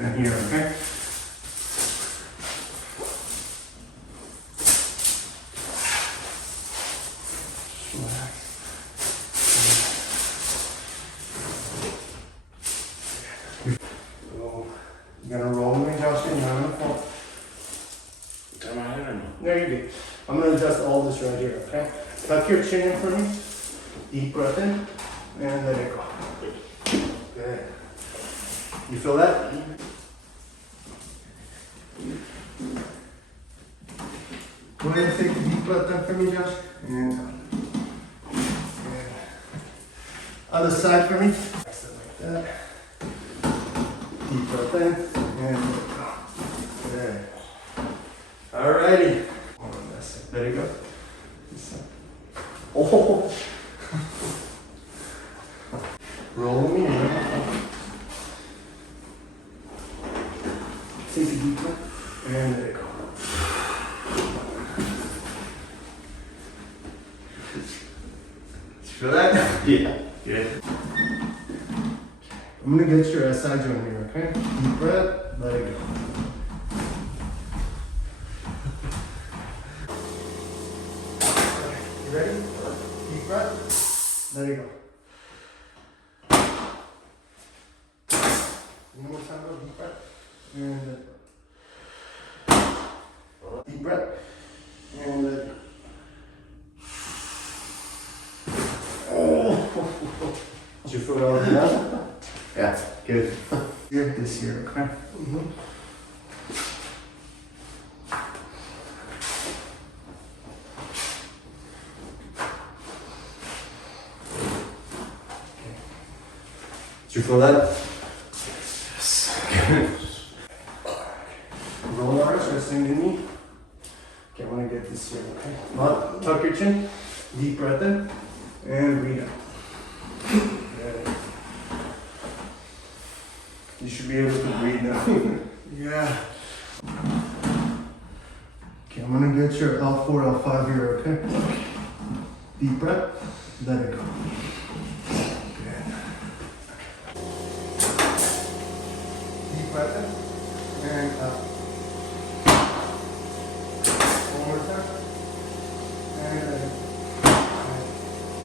And here, okay? So, you gonna roll me, Justin? You gonna fall? Turn my head or no? No, you do. I'm gonna adjust all this right here, okay? Tuck your chin in for me. Deep breath in, and let it go. Good. You feel that? Go ahead and take a deep breath in for me, Josh. And good. Other side for me. Like that. Deep breath in, and let it go. Good. Alrighty. Hold on, that's it. There you go. Oh. Roll me in. Take a deep breath, and let it go. Feel that? Yeah. Good. I'm gonna get your SI joint here, okay? Deep breath, let it go. You ready? Deep breath, let it go. One more time, go. Deep breath, and let it go. Deep breath, and let it go. Oh, did you feel all of that? Yeah. Good. Here, this here, okay? Did you feel that? Yes. Good. Roll arms, resting the knee. Okay, I want to get this here, okay? Not tuck your chin, deep breath in, and breathe out. Good. You should be able to breathe now. Yeah. Okay, I'm gonna get your L4, L5 here, okay? Deep breath, let it go. Good. Deep breath in, and up.